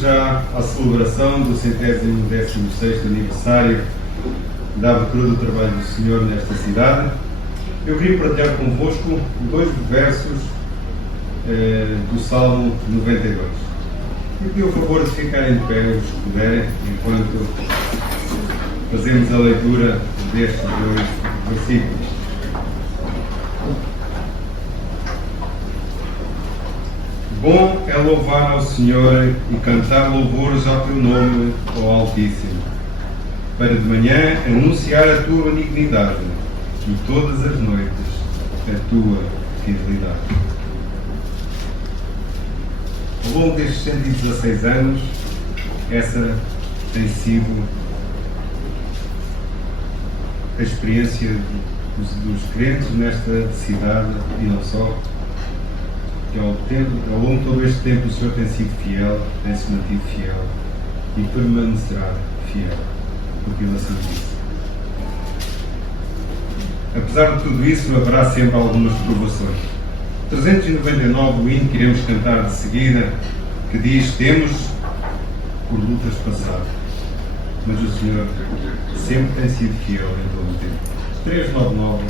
já à celebração do 116º aniversário da abertura do trabalho do Senhor nesta cidade. Eu queria partilhar convosco 2 versos do Salmo 92. E pedi o favor de ficarem de pé, os que puderem, enquanto fazemos a leitura destes 2 versículos. Bom é louvar ao Senhor e cantar louvores ao teu nome, ó Altíssimo, para de manhã anunciar a tua benignidade e todas as noites a tua fidelidade. Ao longo destes 116 anos, essa tem sido a experiência dos crentes nesta cidade e não só. Que ao longo de todo este tempo o Senhor tem sido fiel, tem-se mantido fiel e permanecerá fiel, porque Ele assim disse. Apesar de tudo isso, haverá sempre algumas provações. 399, o hino que iremos cantar de seguida, que diz: temos por lutas passar, mas o Senhor sempre tem sido fiel em todo o tempo. 399.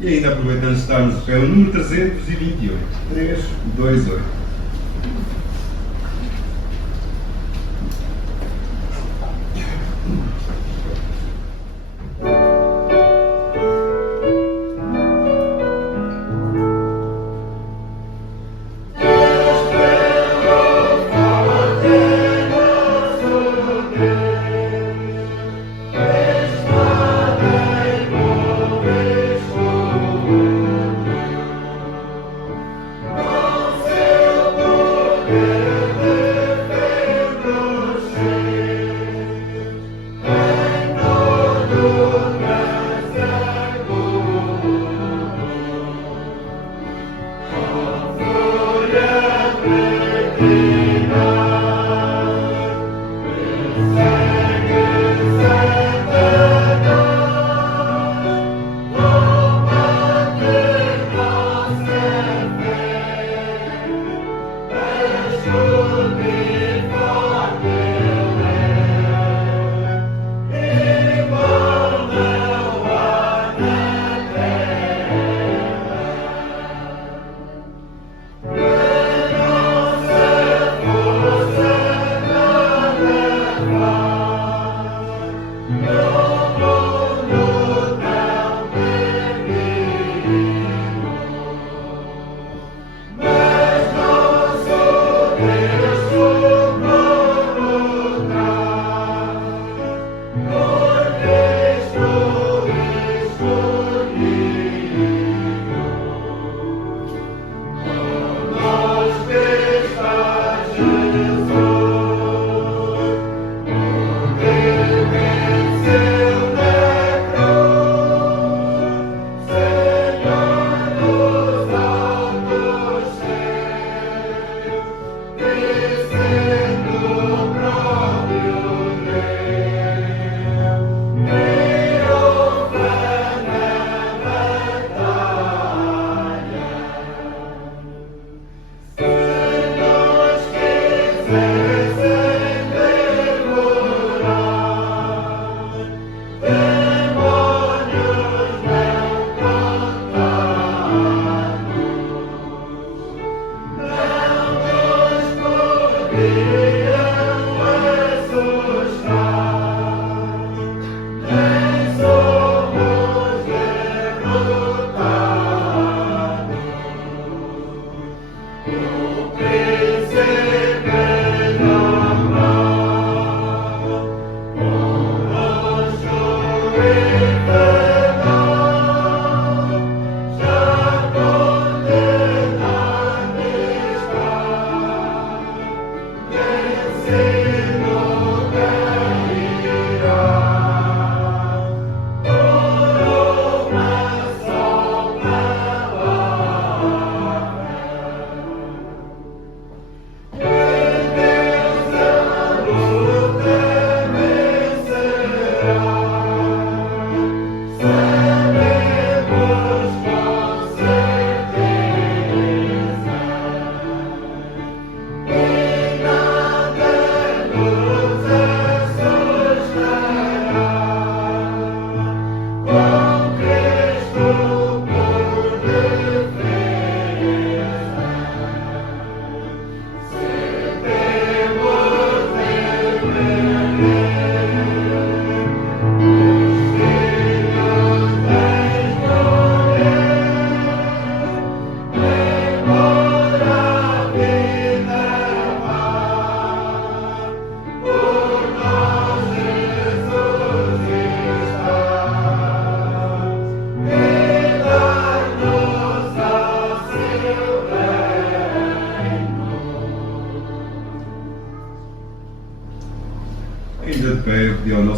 E ainda aproveitando de estarmos de pé, o número 328. 328. Seu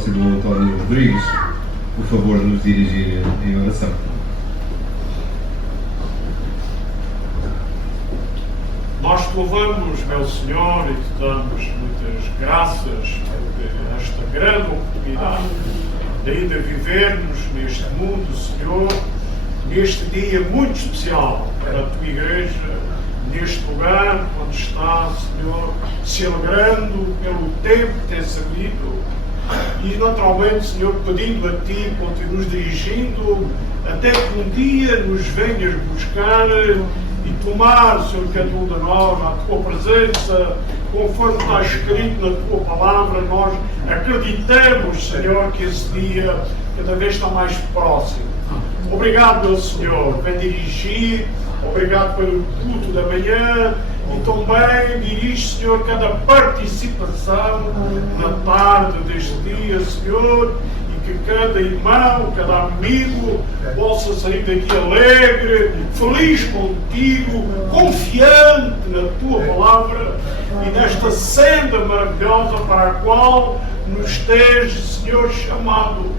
nosso irmão António Rodrigues o favor de nos dirigir em oração. Nós te louvamos, meu Senhor, e te damos muitas graças por esta grande oportunidade de ainda vivermos neste mundo, Senhor, neste dia muito especial para a tua Igreja, neste lugar onde está, Senhor, se alegrando pelo tempo que tem servido e, naturalmente, Senhor, pedindo a Ti, continues dirigindo até que um dia nos venhas buscar e tomar, Senhor, cada um de nós à Tua presença, conforme está escrito na Tua palavra. Nós acreditamos, Senhor, que esse dia cada vez está mais próximo. Obrigado, meu Senhor, vem dirigir, obrigado pelo culto da manhã e também dirige, Senhor, cada participação na tarde deste dia, Senhor, e que cada irmão, cada amigo possa sair daqui alegre, feliz contigo, confiante na Tua palavra e nesta senda maravilhosa para a qual nos tens, Senhor, chamado.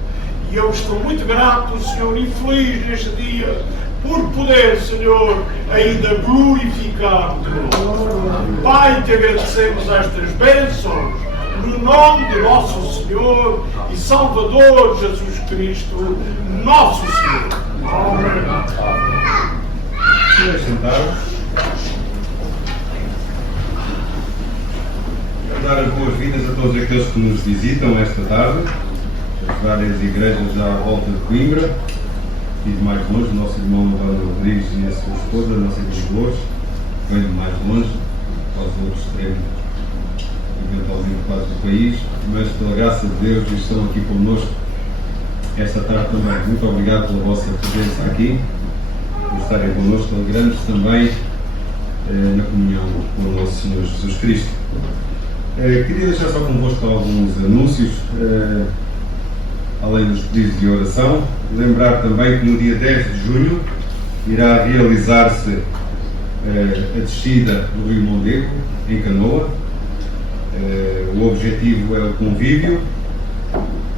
E eu estou muito grato, Senhor, e feliz neste dia por poder, Senhor, ainda glorificar-te. Pai, te agradecemos estas bênçãos no nome de nosso Senhor e Salvador Jesus Cristo, nosso Senhor. Amém. Senhores, sentados. Quero dar as boas-vindas a todos aqueles que nos visitam esta tarde, as várias igrejas já à volta de Coimbra e de mais longe, o nosso irmão António Rodrigues e a sua esposa, a nossa irmã Dolores, vem de mais longe, aos outros extremos, eventualmente quase do país, mas pela graça de Deus estão aqui connosco esta tarde também. Muito obrigado pela vossa presença aqui, por estarem connosco, alegrando-nos também na comunhão com o nosso Senhor Jesus Cristo. Queria deixar só convosco alguns anúncios, além dos pedidos de oração. Lembrar também que no dia 10 de junho irá realizar-se a descida do Rio Mondego, em canoa. O objetivo é o convívio,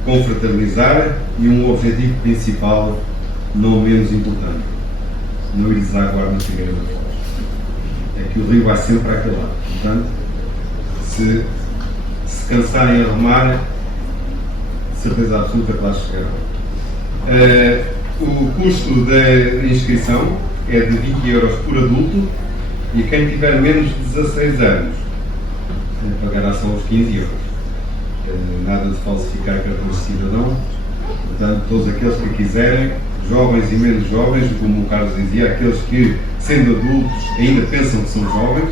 confraternizar e um objetivo principal, não menos importante, não ir desaguar na Figueira da Foz. É que o rio vai sempre para aquele lado. Portanto, se cansarem a remar, certeza absoluta que lá chegarão. O custo da inscrição é de 20 € por adulto e quem tiver menos de 16 anos pagará só os 15 €. Nada de falsificar cartões de cidadão. Portanto, todos aqueles que quiserem, jovens e menos jovens, como o Carlos dizia, aqueles que, sendo adultos, ainda pensam que são jovens,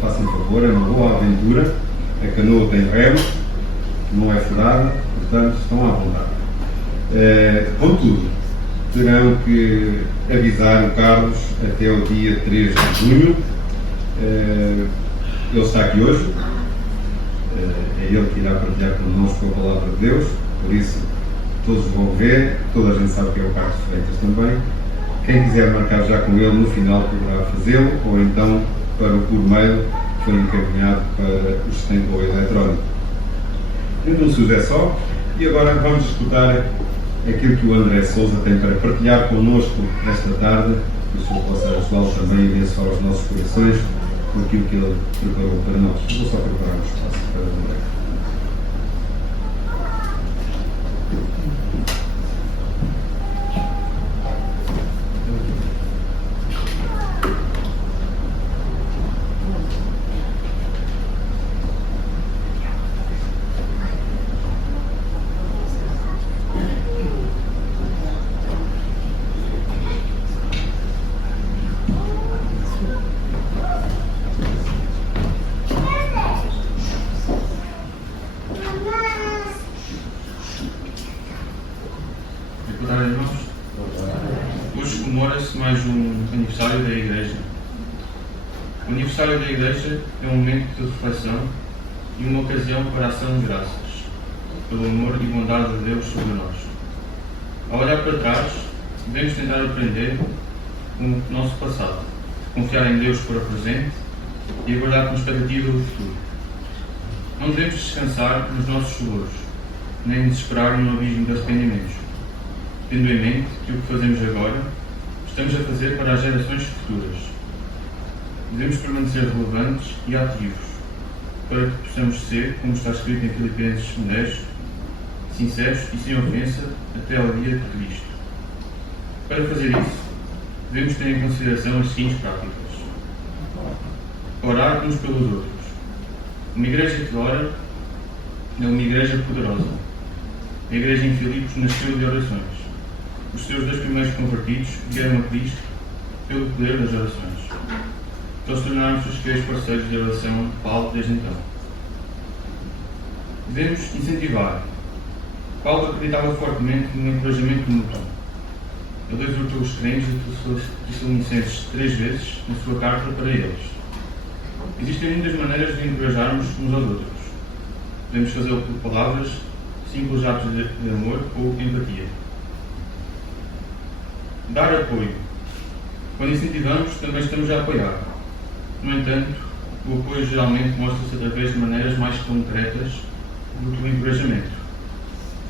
façam favor, é uma boa aventura. A canoa tem remos, não é furada, portanto, estão à vontade. Contudo, terão que avisar o Carlos até o dia 3 de junho. Ele está aqui hoje, é ele que irá partilhar connosco a palavra de Deus, por isso todos vão ver, toda a gente sabe que é o Carlos Freitas também. Quem quiser marcar já com ele no final poderá fazê-lo, ou então para o por mail que foi encaminhado para o sistema eletrónico. Anúncios é só, e agora vamos escutar aquilo que o André Sousa tem para partilhar connosco esta tarde, que o Senhor possa ajudá-lo também a abençoar os nossos corações com aquilo que ele preparou para nós. Vou só preparar um espaço para o André. Hoje comemora-se mais um aniversário da Igreja. O aniversário da Igreja é um momento de reflexão e uma ocasião para a ação de graças, pelo amor e bondade de Deus sobre nós. Ao olhar para trás, devemos tentar aprender com o nosso passado, confiar em Deus para o presente e aguardar com expectativa o futuro. Não devemos descansar nos nossos louros, nem desesperar no abismo de arrependimentos, tendo em mente que o que fazemos agora estamos a fazer para as gerações futuras. Devemos permanecer relevantes e ativos, para que possamos ser, como está escrito em Filipenses 10, sinceros e sem ofensa até ao dia de Cristo. Para fazer isso, devemos ter em consideração as seguintes práticas. Orar uns pelos outros. Uma igreja que ora é uma igreja poderosa. A igreja em Filipos nasceu de orações. Os seus 2 primeiros convertidos vieram a Cristo pelo poder das orações. Então se tornaram-se os fiéis parceiros de oração de Paulo desde então. Devemos incentivar. Paulo acreditava fortemente no encorajamento mútuo. Ele exortou os crentes de Tessalonicenses 3 vezes na sua carta para eles. Existem muitas maneiras de encorajarmos uns aos outros. Podemos fazê-lo por palavras, simples atos de amor ou empatia. Dar apoio. Quando incentivamos, também estamos a apoiar. No entanto, o apoio geralmente mostra-se através de maneiras mais concretas do que o encorajamento.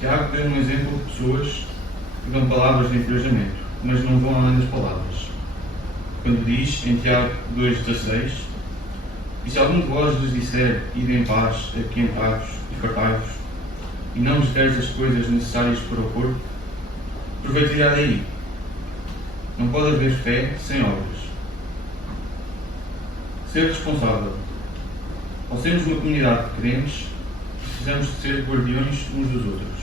Tiago deu um exemplo de pessoas que dão palavras de encorajamento, mas não vão além das palavras. Quando diz, em Tiago 2,16, e se algum de vós lhes disser, ide em paz, aquietados e fartai-vos, e não lhes deres as coisas necessárias para o corpo, proveito-lhe daí. Não pode haver fé sem obras. Ser responsável. Ao sermos uma comunidade de crentes, precisamos de ser guardiões uns dos outros.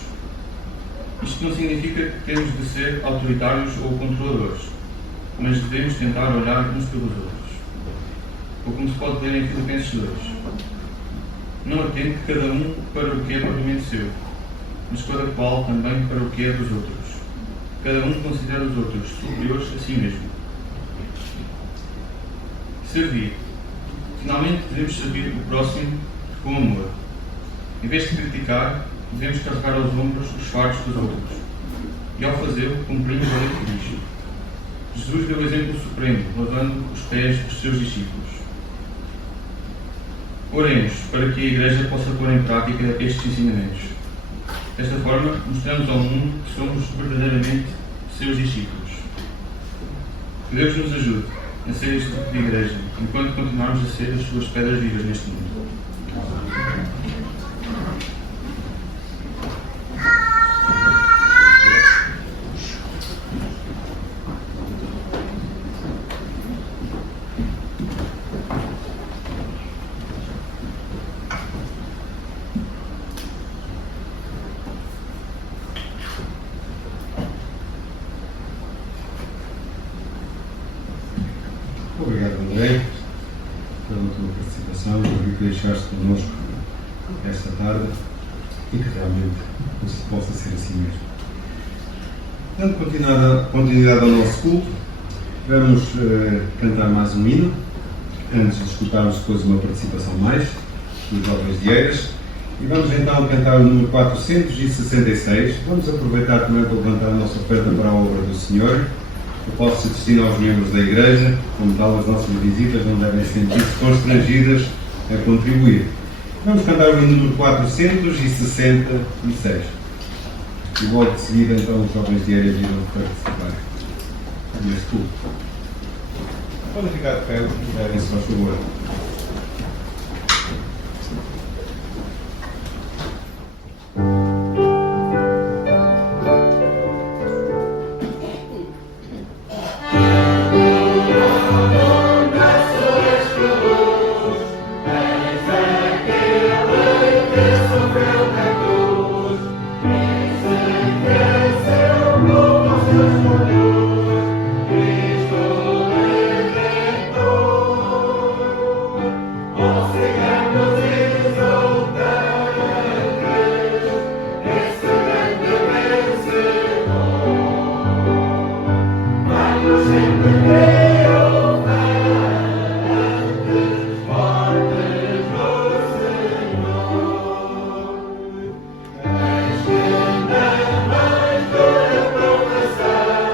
Isto não significa que temos de ser autoritários ou controladores, mas devemos tentar olhar uns pelos outros. Ou como se pode ler em Filipenses 2. Não atende cada um para o que é propriamente seu, mas cada qual também para o que é dos outros. Cada um considera os outros superiores a si mesmo. Servir. Finalmente devemos servir o próximo com amor. Em vez de criticar, devemos carregar aos ombros os fardos dos outros. E ao fazê-lo, cumprimos a lei de Cristo. Jesus deu o exemplo supremo, lavando os pés dos seus discípulos. Oremos para que a Igreja possa pôr em prática estes ensinamentos. Desta forma, mostramos ao mundo que somos verdadeiramente seus discípulos. Que Deus nos ajude a ser este tipo de Igreja, enquanto continuarmos a ser as suas pedras vivas neste mundo. Obrigado, André, pela tua participação, por vir que deixaste connosco esta tarde e que realmente possa ser assim mesmo. Dando continuidade ao nosso culto, vamos cantar mais um hino, antes de escutarmos depois uma participação mais dos jovens de Eiras, e vamos então cantar o número 466. Vamos aproveitar também para levantar a nossa oferta para a obra do Senhor. O qual se destina aos membros da Igreja, como tal, as nossas visitas não devem sentir-se constrangidas a contribuir. Vamos cantar o hino número 466. E logo de seguida, então, os jovens de Eiras irão participar neste culto. Podem ficar de pé, devem-se, por favor. Side.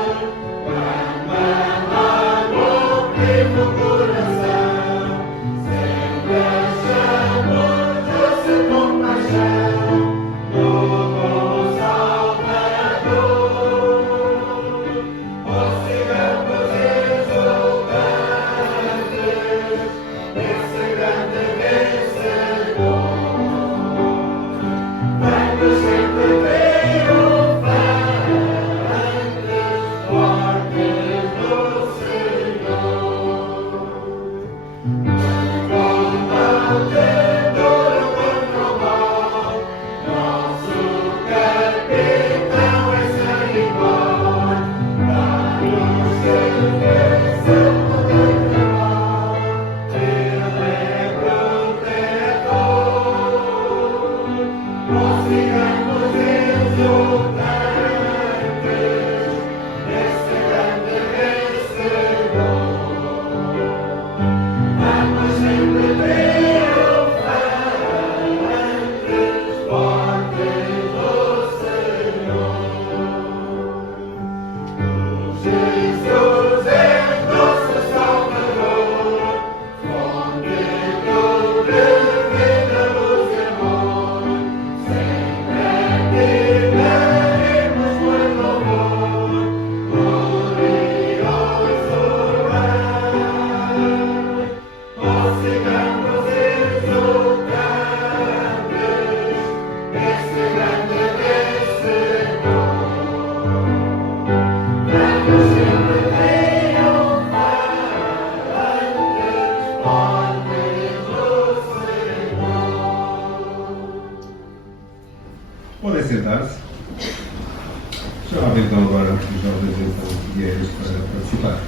os jovens então guerreiros para participar.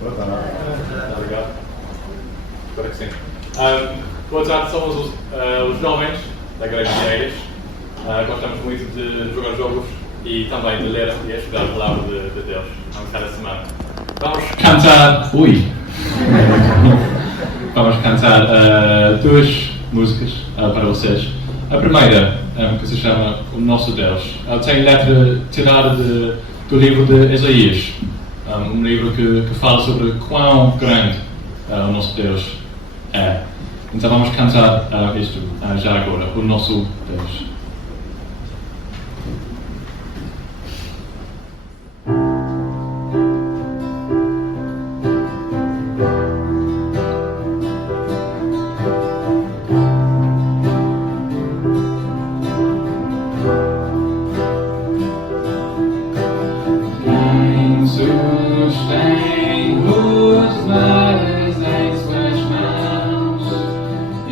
Boa tarde. Obrigado. Espero que sim. Boa tarde, somos os jovens da Igreja de Eiras. Gostamos muito de jogar jogos e também de ler e estudar a palavra de Deus cada semana. Vamos cantar. Vamos cantar duas músicas para vocês. A primeira, que se chama O Nosso Deus, tem letra tirada do livro de Isaías. Um livro que fala sobre quão grande o nosso Deus é. Então vamos cantar isto já agora, o nosso Deus.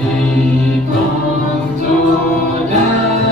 E com toda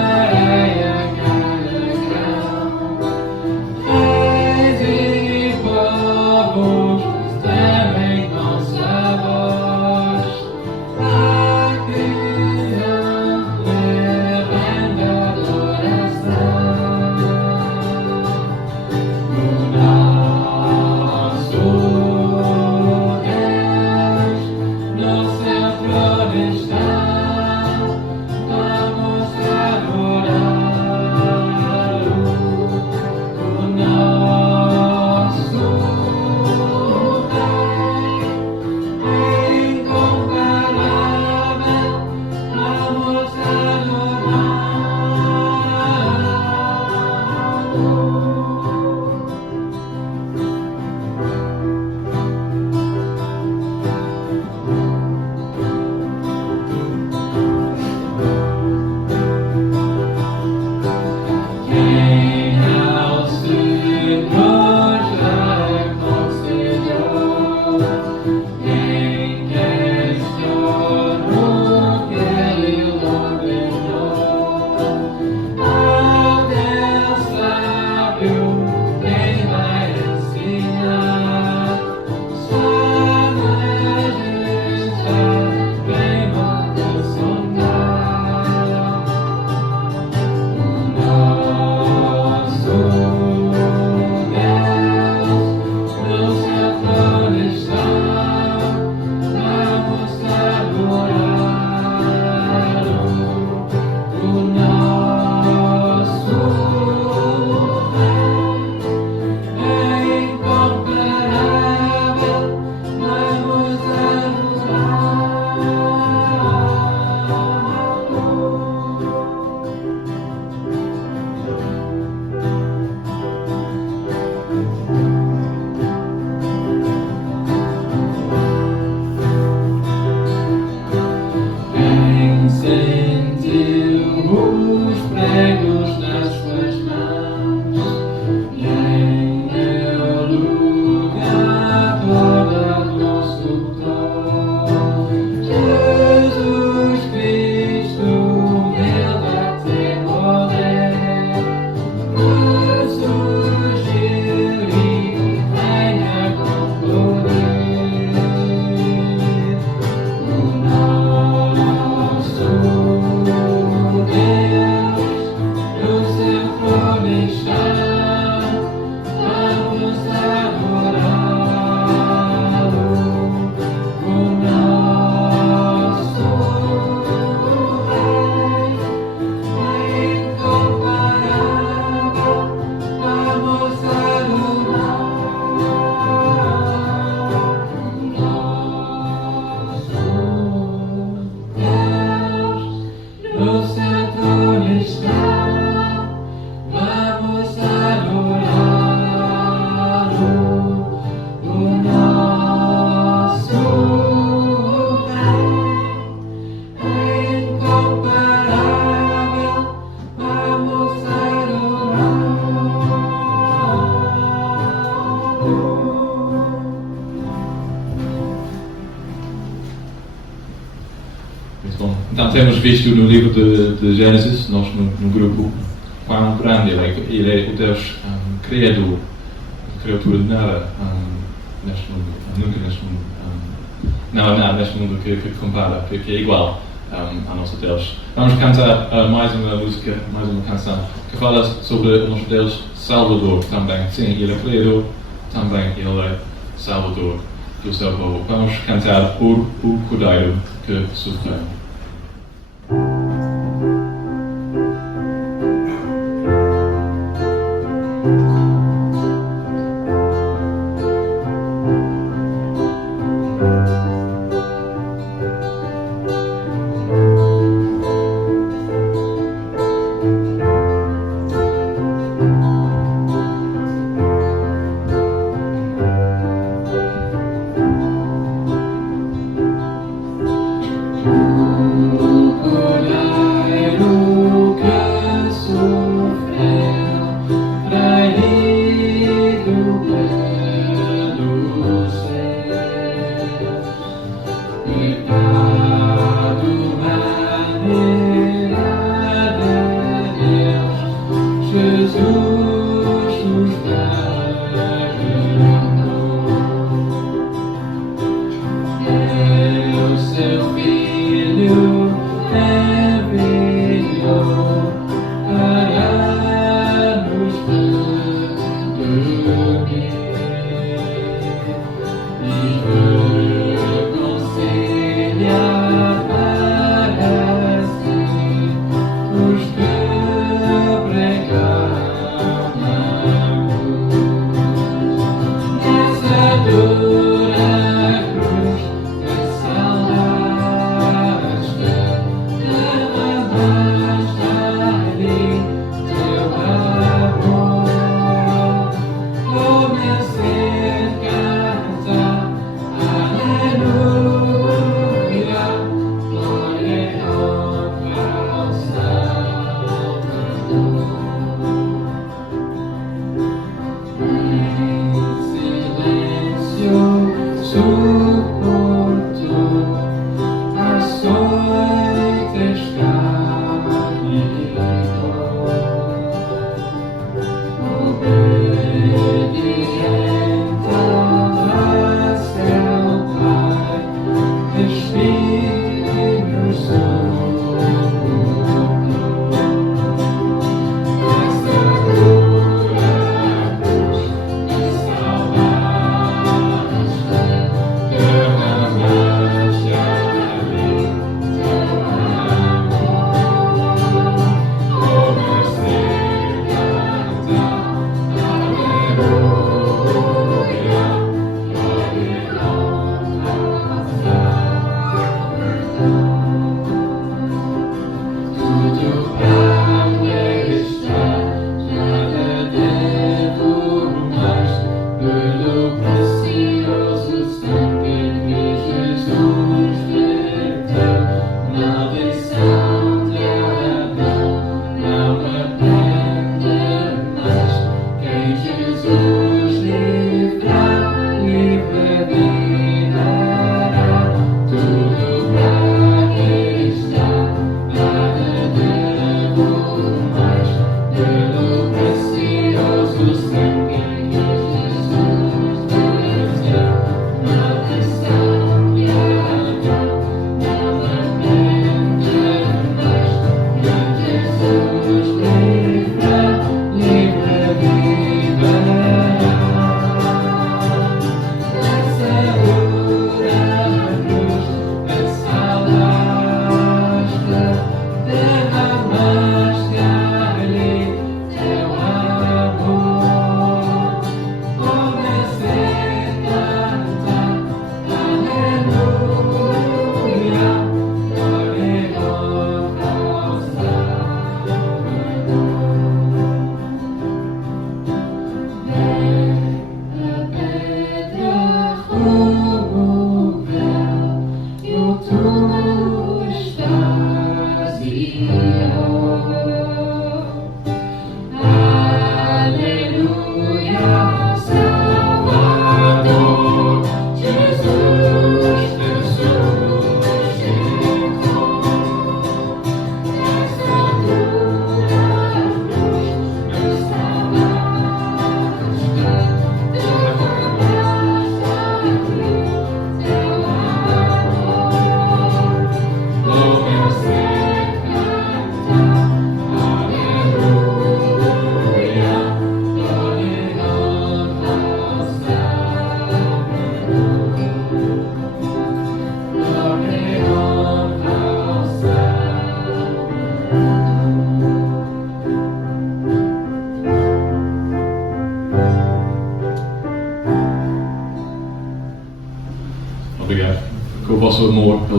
Muito bom. Então temos visto no livro de Gênesis, nós no grupo, quão grande ele é o Deus criador, criatura de nada neste mundo, nunca neste mundo, não há nada neste mundo que compara, que é igual ao nosso Deus. Vamos cantar mais uma música, mais uma canção, que fala sobre o nosso Deus Salvador também. Sim, ele é criador, também ele é Salvador do seu povo. Vamos cantar por o Cordeiro que sofreu.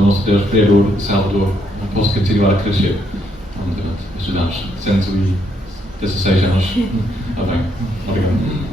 nosso Deus, Criador e Salvador, possa continuar a crescer durante estes anos, 116 anos. Amém. Obrigado.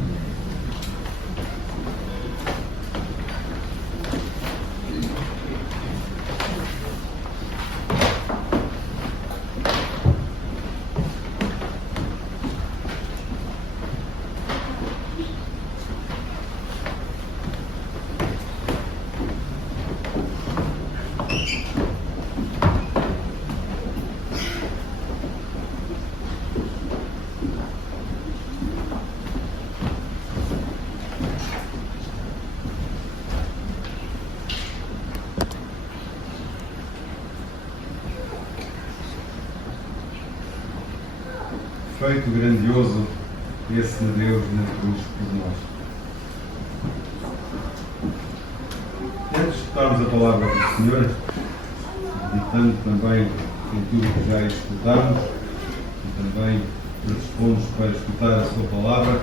Feito grandioso esse Deus na cruz por nós. Antes de escutarmos a palavra do Senhor, meditando também em tudo que já escutámos e também predispomos para escutar a sua palavra,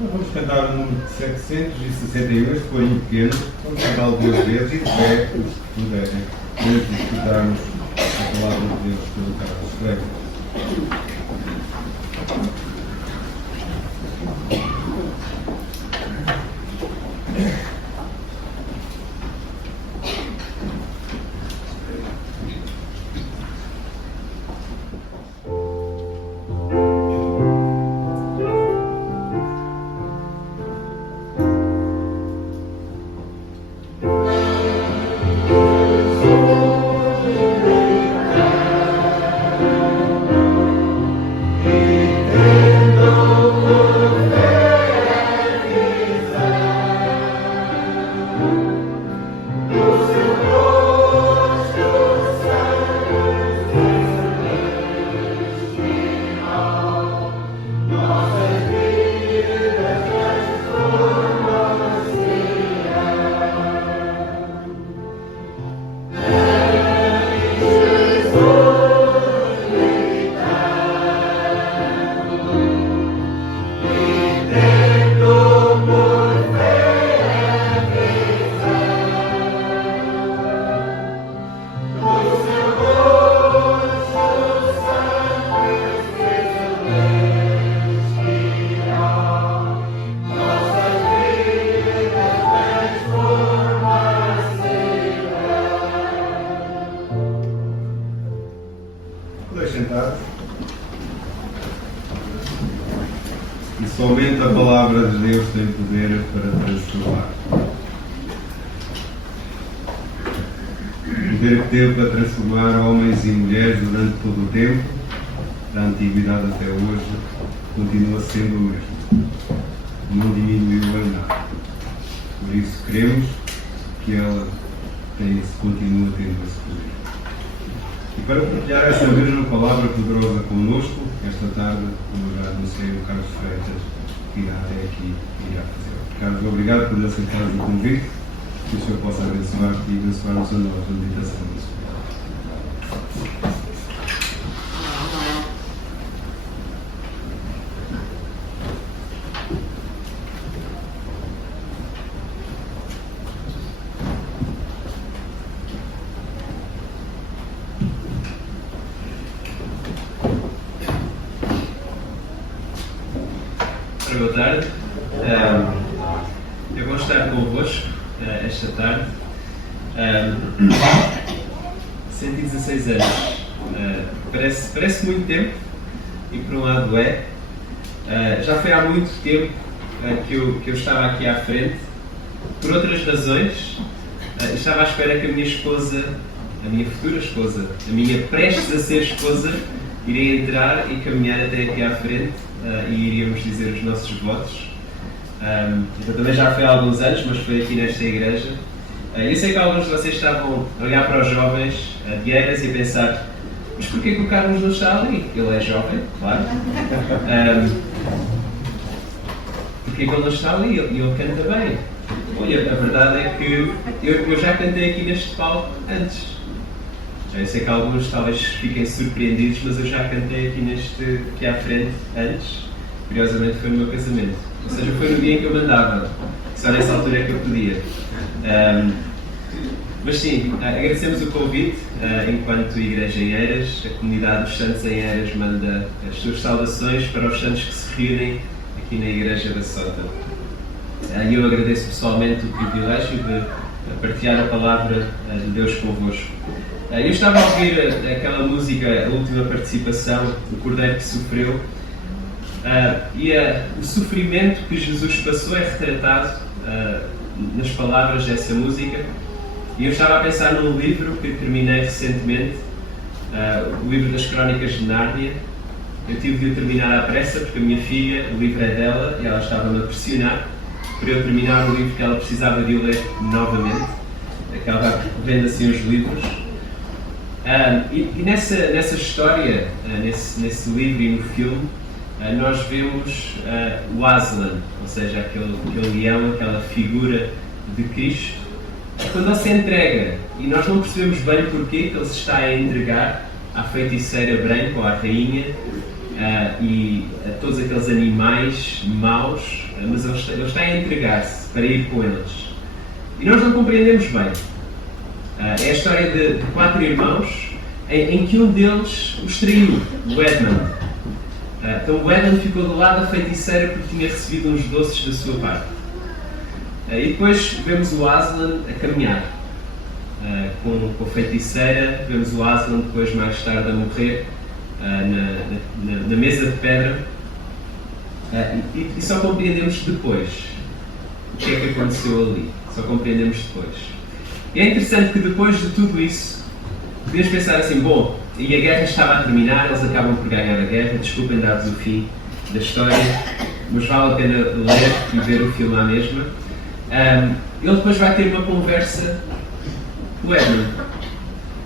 vamos cantar o número 761, este corinho pequeno, vamos cantá-lo 2 vezes e de pé, os que puderem, antes de escutarmos a palavra de Deus pelo Carlos Freire. E somente a palavra de Deus tem poder para transformar. O poder que teve para transformar homens e mulheres durante todo o tempo, da antiguidade até hoje, continua sendo o mesmo. Não diminuiu em nada. Por isso queremos que ela continue tendo esse poder. E para partilhar essa mesma palavra poderosa connosco, esta tarde, como já anunciei, o Carlos Freitas irá até aqui e irá fazer. Carlos, obrigado por aceitar o convite, que o Senhor possa abençoar-te e abençoar-nos a nós na meditação da sua palavra. Boa tarde. Eu vou estar convosco esta tarde. 116 anos. Parece muito tempo, e por um lado é. Já foi há muito tempo que eu estava aqui à frente. Por outras razões, estava à espera que a minha esposa, a minha futura esposa, a minha prestes a ser esposa, iria entrar e caminhar até aqui à frente. E iríamos dizer os nossos votos. Então também já foi há alguns anos, mas foi aqui nesta igreja. Eu sei que alguns de vocês estavam a olhar para os jovens de Eiras e a pensar: mas porquê que o Carlos não está ali? Ele é jovem, claro. Porquê que ele não está ali? E ele canta bem. Olha, a verdade é que eu já cantei aqui neste palco antes. Eu sei que alguns talvez fiquem surpreendidos, mas eu já cantei aqui à frente antes. Curiosamente foi no meu casamento. Ou seja, foi no dia em que eu mandava. Só nessa altura é que eu podia. Mas sim, agradecemos o convite, enquanto Igreja em Eiras. A comunidade dos Santos em Eiras manda as suas saudações para os santos que se reúnem aqui na Igreja da Sota. E eu agradeço pessoalmente o privilégio de partilhar a palavra de Deus convosco. Eu estava a ouvir aquela música, a última participação, o Cordeiro que Sofreu, e o sofrimento que Jesus passou é retratado nas palavras dessa música. E eu estava a pensar num livro que terminei recentemente, o livro das Crónicas de Nárnia. Eu tive de o terminar à pressa porque a minha filha, o livro é dela e ela estava-me a pressionar para eu terminar o livro que ela precisava de o ler novamente. Que ela vai vendo assim os livros. E nessa história, nesse livro e no filme, nós vemos o Aslan, ou seja, aquele leão, aquela figura de Cristo, quando ele se entrega, e nós não percebemos bem porquê que ele se está a entregar à feiticeira branca ou à rainha e a todos aqueles animais maus, mas ele está a entregar-se para ir com eles. E nós não compreendemos bem. É a história de 4 irmãos em que um deles os traiu, o Edmund. Então o Edmund ficou do lado da feiticeira porque tinha recebido uns doces da sua parte. E depois vemos o Aslan a caminhar com a feiticeira, vemos o Aslan depois mais tarde a morrer na mesa de pedra, e só compreendemos depois o que é que aconteceu ali, só compreendemos depois. E é interessante que depois de tudo isso, podemos pensar assim, bom, e a guerra estava a terminar, eles acabam por ganhar a guerra, desculpem dar-vos o fim da história, mas vale a pena ler e ver o filme à mesma. Ele depois vai ter uma conversa com o Edmund.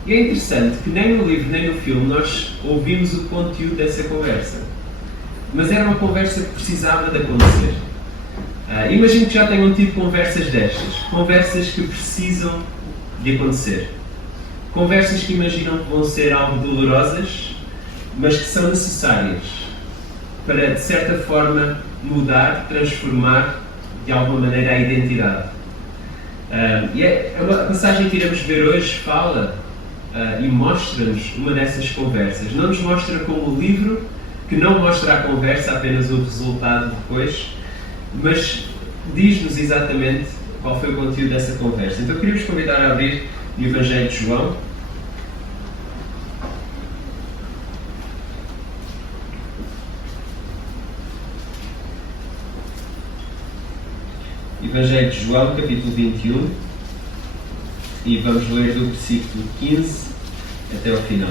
E é interessante que nem no livro nem no filme nós ouvimos o conteúdo dessa conversa. Mas era uma conversa que precisava de acontecer. Imagino que já tenham tido conversas destas. Conversas que precisam de acontecer. Conversas que imaginam que vão ser algo dolorosas, mas que são necessárias para, de certa forma, mudar, transformar de alguma maneira a identidade. E a passagem que iremos ver hoje fala e mostra-nos uma dessas conversas. Não nos mostra como o livro, que não mostra a conversa, apenas o resultado depois, mas diz-nos exatamente qual foi o conteúdo dessa conversa. Então queria-vos convidar a abrir o Evangelho de João. Evangelho de João, capítulo 21, e vamos ler do versículo 15 até ao final.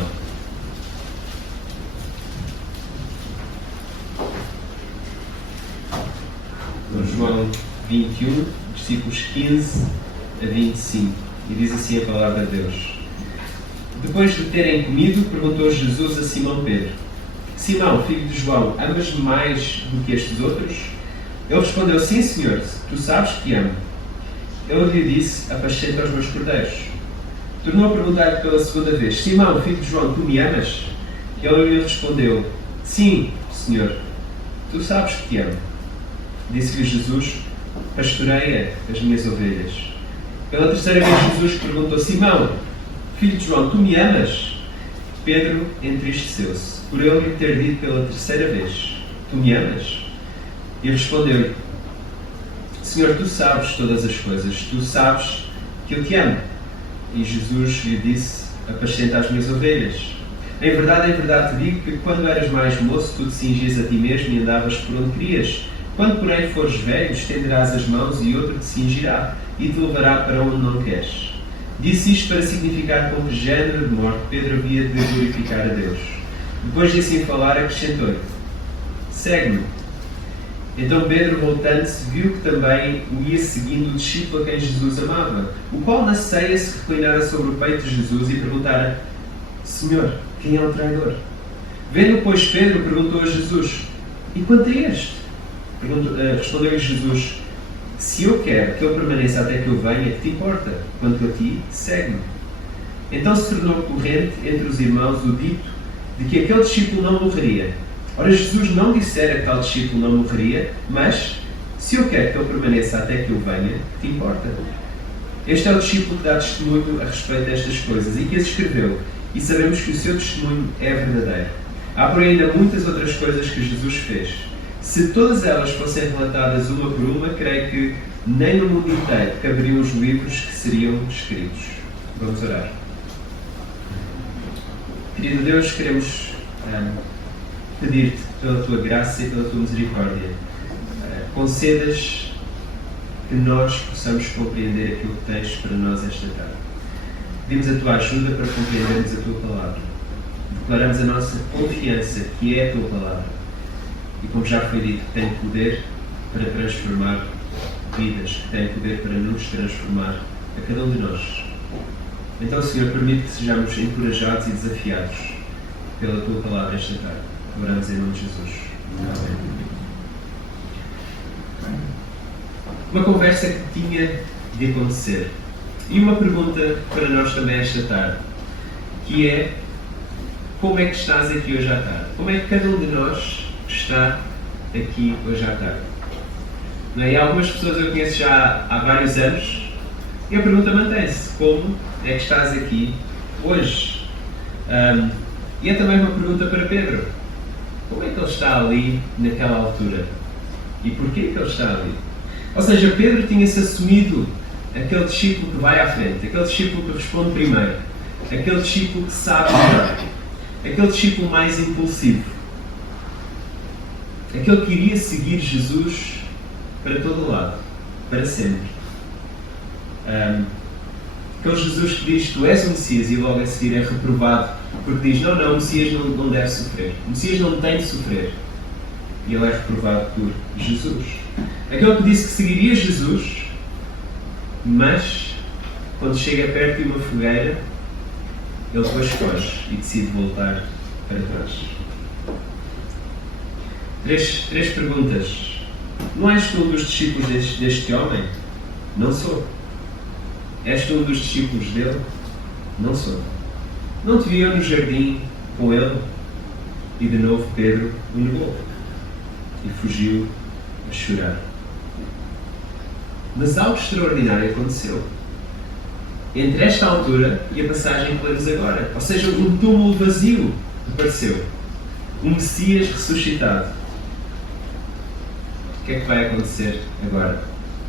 João 21, versículos 15 a 25, e diz assim a palavra de Deus. Depois de terem comido, perguntou Jesus a Simão Pedro: Simão, filho de João, amas-me mais do que estes outros? Ele respondeu: Sim, Senhor, tu sabes que amo. Ele lhe disse: Apascenta os meus cordeiros. Tornou a perguntar-lhe pela segunda vez: Simão, filho de João, tu me amas? Ele lhe respondeu: Sim, Senhor, tu sabes que amo. Disse-lhe Jesus: Pastoreia as minhas ovelhas. Pela terceira vez Jesus perguntou: Simão, filho de João, tu me amas? Pedro entristeceu-se por ele lhe ter dito pela terceira vez: Tu me amas? E respondeu-lhe: Senhor, tu sabes todas as coisas, tu sabes que eu te amo. E Jesus lhe disse: Apascenta as minhas ovelhas. Em verdade te digo que quando eras mais moço, tu te cingias a ti mesmo e andavas por onde querias. Quando, porém, fores velho, estenderás as mãos e outro te cingirá e te levará para onde não queres. Disse isto para significar com que género de morte Pedro havia de glorificar a Deus. Depois de assim falar, acrescentou-lhe: Segue-me. Então Pedro, voltando-se, viu que também o ia seguindo o discípulo a quem Jesus amava, o qual na ceia se reclinara sobre o peito de Jesus e perguntara: Senhor, quem é o traidor? Vendo, pois, Pedro, perguntou a Jesus: E quanto a este? Respondeu-lhe Jesus: Se eu quero que ele permaneça até que eu venha, que te importa? Quanto a ti, segue-me. Então se tornou corrente entre os irmãos o dito de que aquele discípulo não morreria. Ora, Jesus não dissera que tal discípulo não morreria, mas: Se eu quero que ele permaneça até que eu venha, que te importa? Este é o discípulo que dá testemunho a respeito destas coisas e que as escreveu, e sabemos que o seu testemunho é verdadeiro. Há por aí ainda muitas outras coisas que Jesus fez. Se todas elas fossem relatadas uma por uma, creio que nem no mundo inteiro caberiam os livros que seriam escritos. Vamos orar. Querido Deus, queremos pedir-te pela tua graça e pela tua misericórdia. Concedas que nós possamos compreender aquilo que tens para nós esta tarde. Pedimos a tua ajuda para compreendermos a tua palavra. Declaramos a nossa confiança que é a tua palavra. E como já foi dito, que tem poder para transformar vidas, que tem poder para nos transformar a cada um de nós. Então, Senhor, permite que sejamos encorajados e desafiados pela tua palavra esta tarde. Oramos em nome de Jesus. Amém. Uma conversa que tinha de acontecer. E uma pergunta para nós também esta tarde, que é: como é que estás aqui hoje à tarde? Como é que cada um de nós está aqui hoje à tarde? Não é? E algumas pessoas eu conheço já há vários anos e a pergunta mantém-se: como é que estás aqui hoje? E é também uma pergunta para Pedro: como é que ele está ali naquela altura? E porquê que ele está ali? Ou seja, Pedro tinha-se assumido aquele discípulo que vai à frente, aquele discípulo que responde primeiro, aquele discípulo que sabe melhor, aquele discípulo mais impulsivo, aquele que iria seguir Jesus para todo lado, para sempre. Aquele Jesus que diz: tu és o Messias, e logo a seguir é reprovado, porque diz: não, o Messias não deve sofrer, o Messias não tem de sofrer. E ele é reprovado por Jesus. Aquele que disse que seguiria Jesus, mas quando chega perto de uma fogueira, ele depois foge e decide voltar para trás. Três perguntas. Não és tu um dos discípulos deste homem? Não sou. És tu um dos discípulos dele? Não sou. Não te viam no jardim com ele? E de novo Pedro o negou e fugiu a chorar. Mas algo extraordinário aconteceu entre esta altura e a passagem que lemos agora. Ou seja, um túmulo vazio apareceu. Um Messias ressuscitado. O que é que vai acontecer agora?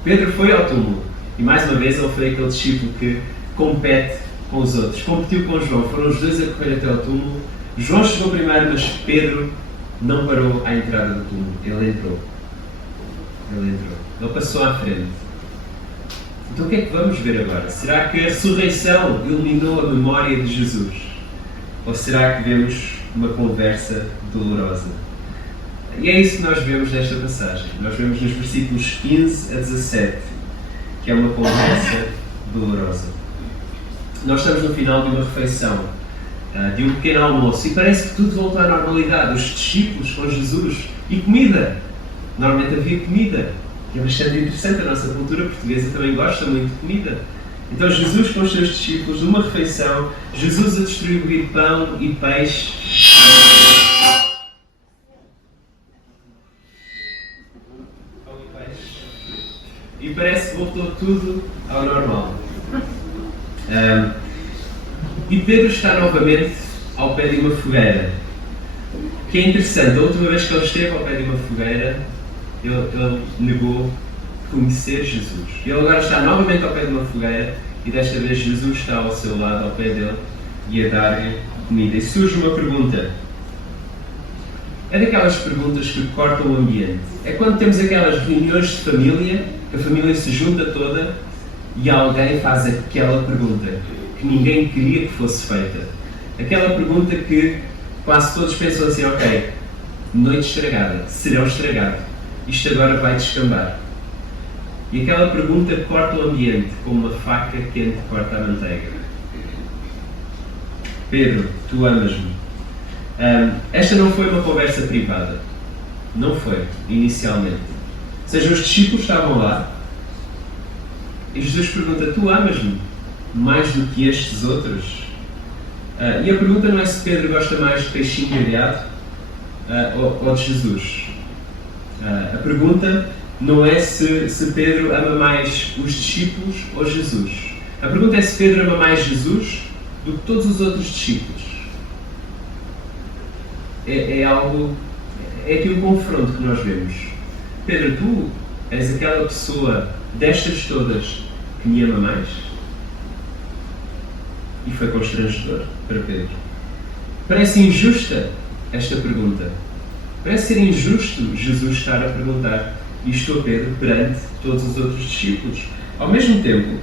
Pedro foi ao túmulo e mais uma vez ele foi aquele discípulo que compete com os outros. Competiu com João. Foram os dois a correr até ao túmulo. João chegou primeiro, mas Pedro não parou à entrada do túmulo. Ele entrou. Ele passou à frente. Então o que é que vamos ver agora? Será que a ressurreição iluminou a memória de Jesus? Ou será que vemos uma conversa dolorosa? E é isso que nós vemos nesta passagem. Nós vemos nos versículos 15 a 17, que é uma conversa dolorosa. Nós estamos no final de uma refeição, de um pequeno almoço, e parece que tudo voltou à normalidade. Os discípulos com Jesus e comida. Normalmente havia comida. E é bastante interessante, a nossa cultura portuguesa também gosta muito de comida. Então Jesus com os seus discípulos, numa refeição, Jesus a distribuir pão e peixe. E parece que voltou tudo ao normal. E Pedro está novamente ao pé de uma fogueira. O que é interessante, a última vez que ele esteve ao pé de uma fogueira, ele negou conhecer Jesus. Ele agora está novamente ao pé de uma fogueira e desta vez Jesus está ao seu lado, ao pé dele, e a dar-lhe comida. E surge uma pergunta. É daquelas perguntas que cortam o ambiente. É quando temos aquelas reuniões de família, que a família se junta toda e alguém faz aquela pergunta que ninguém queria que fosse feita. Aquela pergunta que quase todos pensam assim: ok, noite estragada, serão estragado. Isto agora vai descambar. E aquela pergunta corta o ambiente como uma faca quente corta a manteiga. Pedro, tu amas-me? Esta não foi uma conversa privada. Não foi, inicialmente. Ou seja, os discípulos estavam lá e Jesus pergunta: tu amas-me mais do que estes outros? E a pergunta não é se Pedro gosta mais de peixinho grelhado ou de Jesus. A pergunta não é se Pedro ama mais os discípulos ou Jesus. A pergunta é se Pedro ama mais Jesus do que todos os outros discípulos. É aqui um confronto que nós vemos. Pedro, tu és aquela pessoa destas todas que me ama mais? E foi constrangedor para Pedro. Parece injusta esta pergunta. Parece ser injusto Jesus estar a perguntar isto a Pedro perante todos os outros discípulos. Ao mesmo tempo,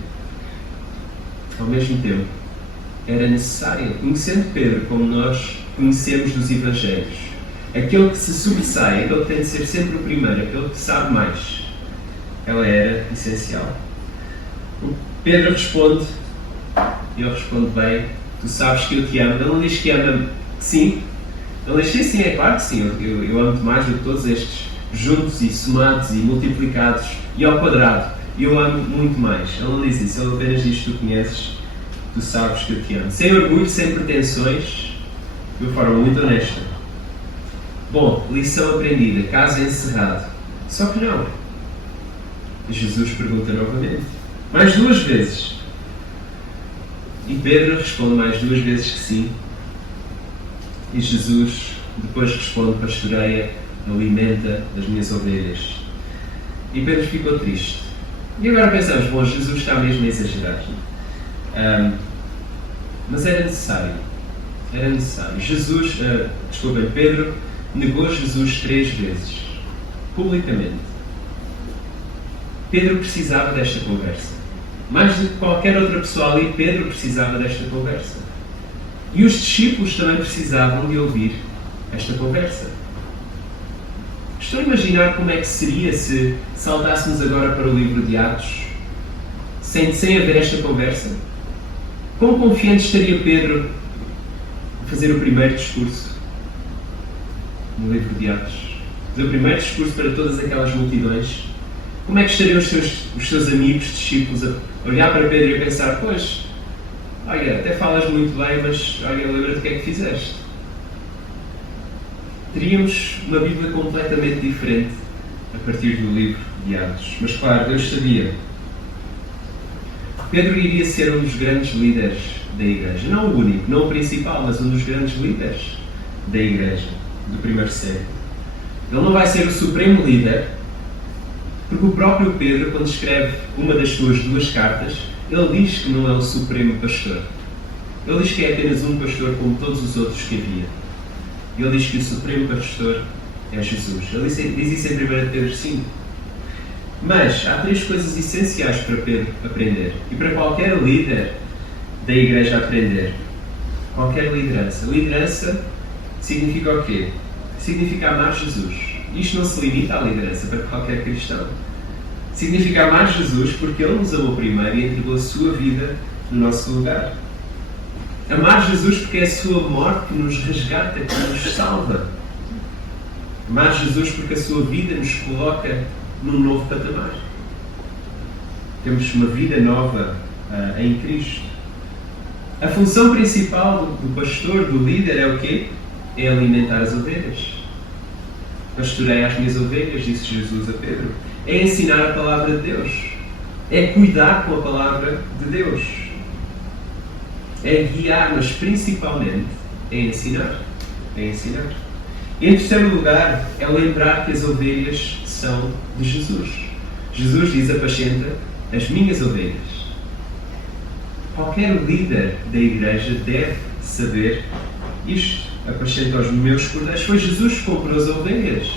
era necessário, conhecendo Pedro como nós conhecemos dos Evangelhos, aquele que se sobressai, aquele que tem de ser sempre o primeiro, aquele que sabe mais, ela era essencial. Pedro responde, e ele responde bem: tu sabes que eu te amo. Ele não diz que ama, sim. Ele diz sim, é claro que sim, eu amo-te mais do que todos estes, juntos e somados e multiplicados e ao quadrado. Eu amo muito mais. Ele não diz isso, ele apenas diz: tu conheces, tu sabes que eu te amo. Sem orgulho, sem pretensões, de uma forma muito honesta. Bom, lição aprendida, caso encerrado. Só que não. Jesus pergunta novamente, mais 2 vezes. E Pedro responde mais 2 vezes que sim. E Jesus depois responde: pastoreia, alimenta as minhas ovelhas. E Pedro ficou triste. E agora pensamos: bom, Jesus está mesmo a exagerar. Mas era necessário. Era necessário. Pedro negou Jesus 3 vezes. Publicamente. Pedro precisava desta conversa. Mais do que qualquer outra pessoa ali, Pedro precisava desta conversa. E os discípulos também precisavam de ouvir esta conversa. Estou a imaginar como é que seria se saltássemos agora para o livro de Atos, sem haver esta conversa. Quão confiante estaria Pedro a fazer o primeiro discurso no livro de Atos? Fazer o primeiro discurso para todas aquelas multidões. Como é que estariam os seus amigos, discípulos, a olhar para Pedro e a pensar: pois, olha, até falas muito bem, mas olha, lembra-te o que é que fizeste? Teríamos uma Bíblia completamente diferente a partir do livro de Atos. Mas claro, Deus sabia. Pedro iria ser um dos grandes líderes da Igreja. Não o único, não o principal, mas um dos grandes líderes da Igreja do primeiro século. Ele não vai ser o supremo líder, porque o próprio Pedro, quando escreve uma das suas 2 cartas, ele diz que não é o supremo pastor. Ele diz que é apenas um pastor como todos os outros que havia. Ele diz que o supremo pastor é Jesus. Ele diz isso em 1 Pedro 5. Mas há 3 coisas essenciais para Pedro aprender e para qualquer líder da Igreja aprender. Qualquer liderança. Liderança significa o quê? Significa amar Jesus. Isto não se limita à liderança para qualquer cristão. Significa amar Jesus porque Ele nos amou primeiro e entregou a sua vida no nosso lugar. Amar Jesus porque é a sua morte que nos resgata, que nos salva. Amar Jesus porque a sua vida nos coloca num novo patamar. Temos uma vida nova em Cristo. A função principal do pastor, do líder, é o quê? É alimentar as ovelhas. Pastorei as minhas ovelhas, disse Jesus a Pedro. É ensinar a palavra de Deus. É cuidar com a palavra de Deus. É guiar, mas principalmente é ensinar. É ensinar. E em terceiro lugar, é lembrar que as ovelhas são de Jesus. Jesus diz: apacenta as minhas ovelhas. Qualquer líder da Igreja deve saber isto. Apacenta os meus cordeiros. Foi Jesus que comprou as ovelhas.